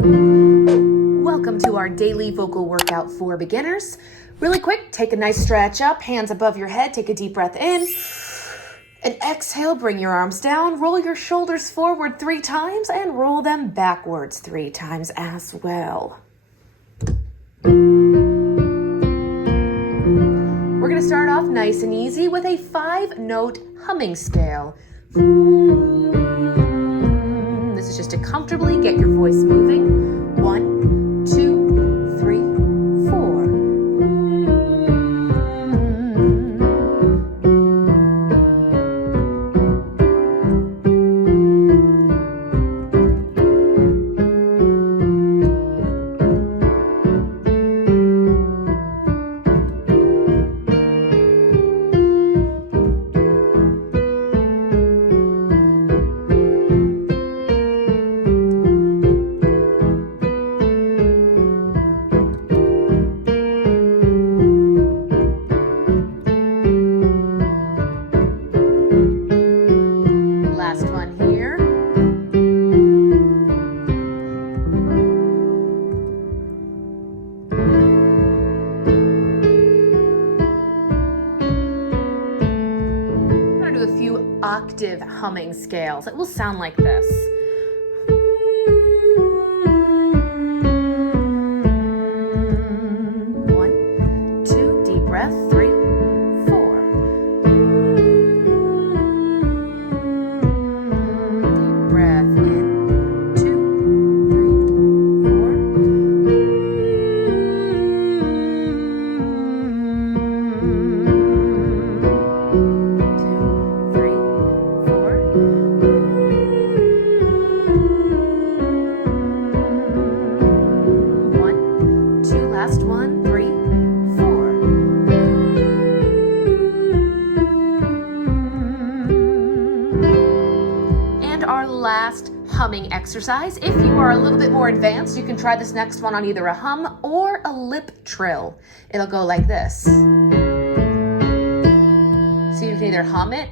Welcome to our daily vocal workout for beginners. Really quick, take a nice stretch up, hands above your head, take a deep breath in. And exhale, bring your arms down, roll your shoulders forward 3 times and roll them backwards 3 times as well. We're going to start off nice and easy with a 5-note humming scale. This is just to comfortably get your voice moving. 1, 2, 3, 4. Octave humming scales. It will sound like this. 1, 2, deep breath, 3, 4. Deep breath in, 2, 3, 4. Our last humming exercise. If you are a little bit more advanced, you can try this next one on either a hum or a lip trill. It'll go like this. So you can either hum it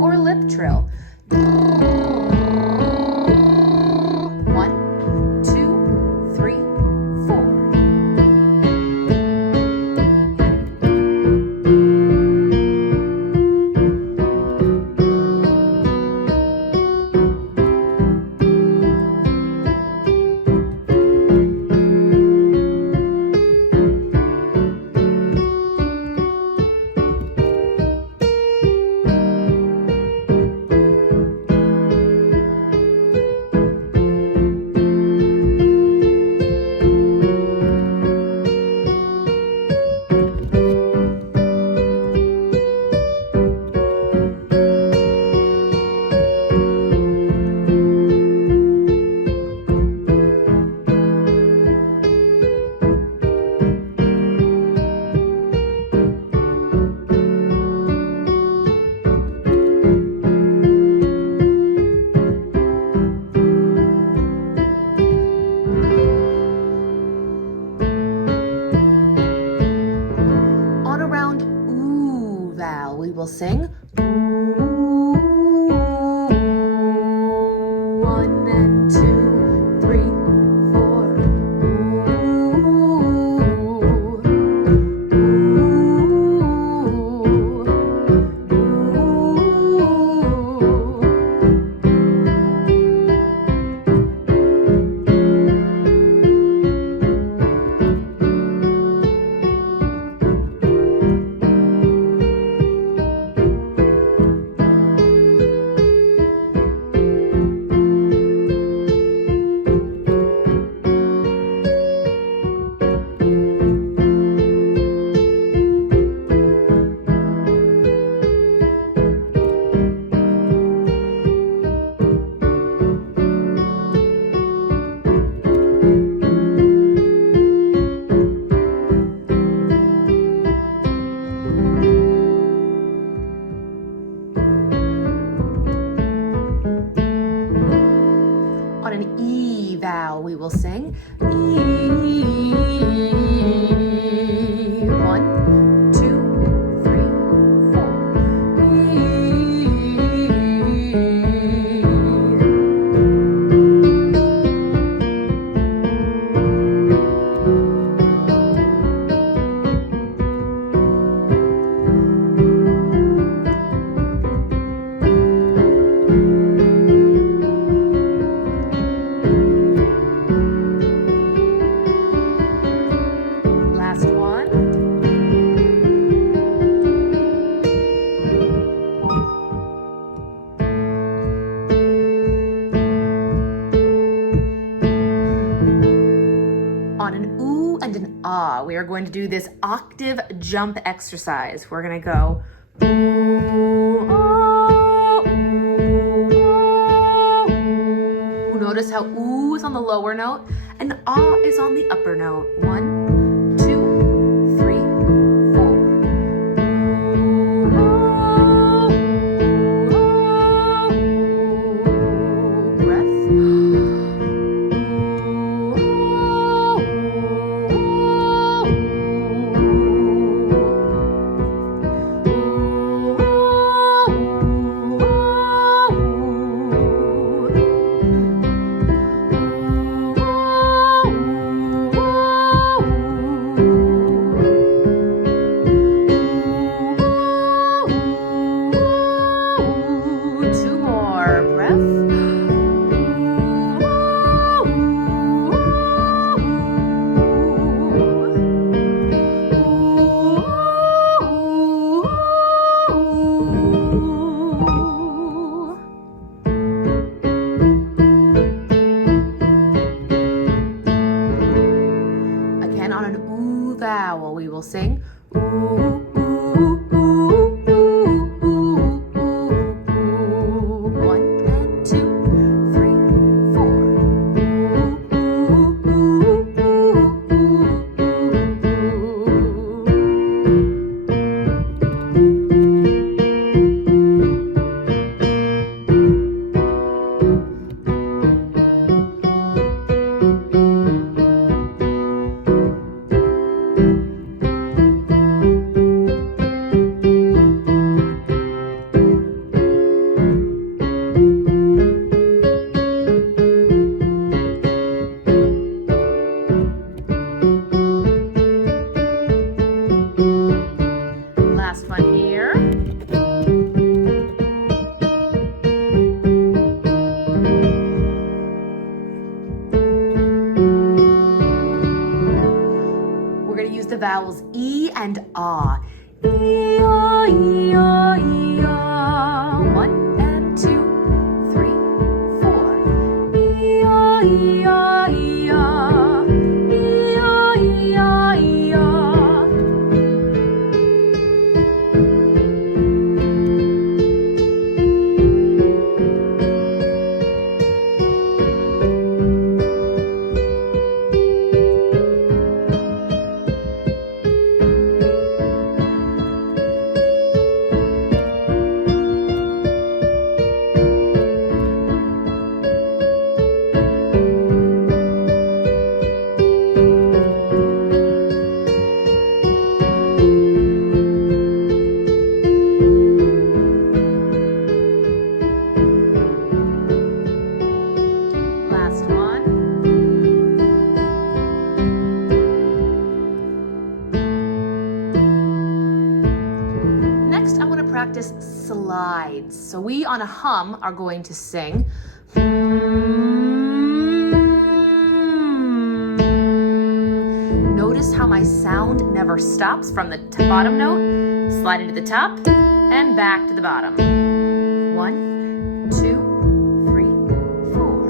or lip trill. 1, 2, 3, 4. We will sing. 1 and 2, 3, 4. We will sing E. 1, 2, 3, 4. E. ah. We are going to do this octave jump exercise. We're going to go ooh, ah, ooh, ah, ooh. Notice how ooh is on the lower note and ah is on the upper note. 1, 2, 3, 4. Ooh, ah, ooh, ah, ooh. Breath. Two more. Breath. Again, on an ooh vowel, we will sing ooh, ooh, ooh, ooh, ooh, ooh, ooh. 1 and 2, 3, 4. Ooh, ooh, ooh, ooh, ooh, Last one here. We're going to use the vowels E and ah. E, ah, E, ah, E, ah. 1 and 2, 3, 4. E, ah, E, ah, E, ah. E, ah, E, ah, E, ah. Last one. Next, I want to practice slides. So we on a hum are going to sing. Notice how my sound never stops from the bottom note, slide into the top, and back to the bottom. 1, 2, 3, 4.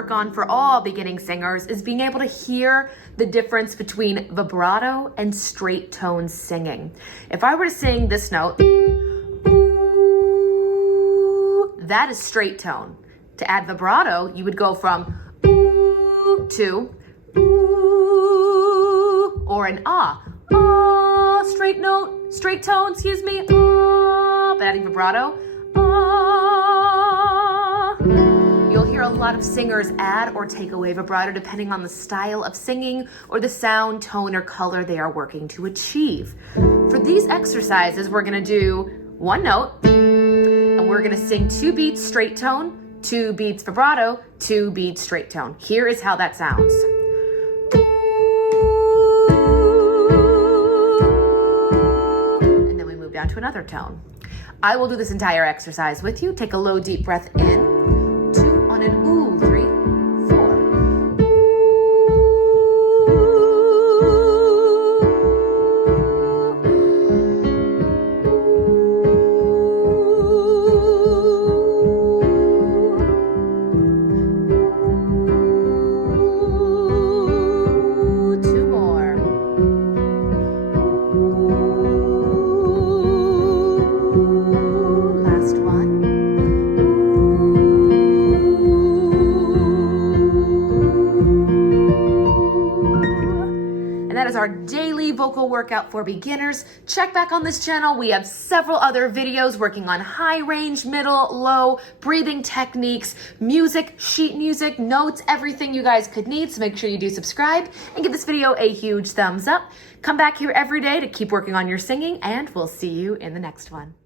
work on for all beginning singers is being able to hear the difference between vibrato and straight tone singing. If I were to sing this note, that is straight tone. To add vibrato, you would go from ooh to ooh, or an ah, straight note, straight tone, excuse me, ah, but adding vibrato, ah. You'll hear a lot of singers add or take away vibrato depending on the style of singing or the sound, tone, or color they are working to achieve. For these exercises, we're gonna do one note, and we're gonna sing 2 beats straight tone, 2 beats vibrato, 2 beats straight tone. Here is how that sounds. And then we move down to another tone. I will do this entire exercise with you. Take a low, deep breath in, 2 on an ooh, 3, 4. Our daily vocal workout for beginners. Check back on this channel. We have several other videos working on high range, middle, low, breathing techniques, music, sheet music, notes, everything you guys could need. So make sure you do subscribe and give this video a huge thumbs up. Come back here every day to keep working on your singing, and we'll see you in the next one.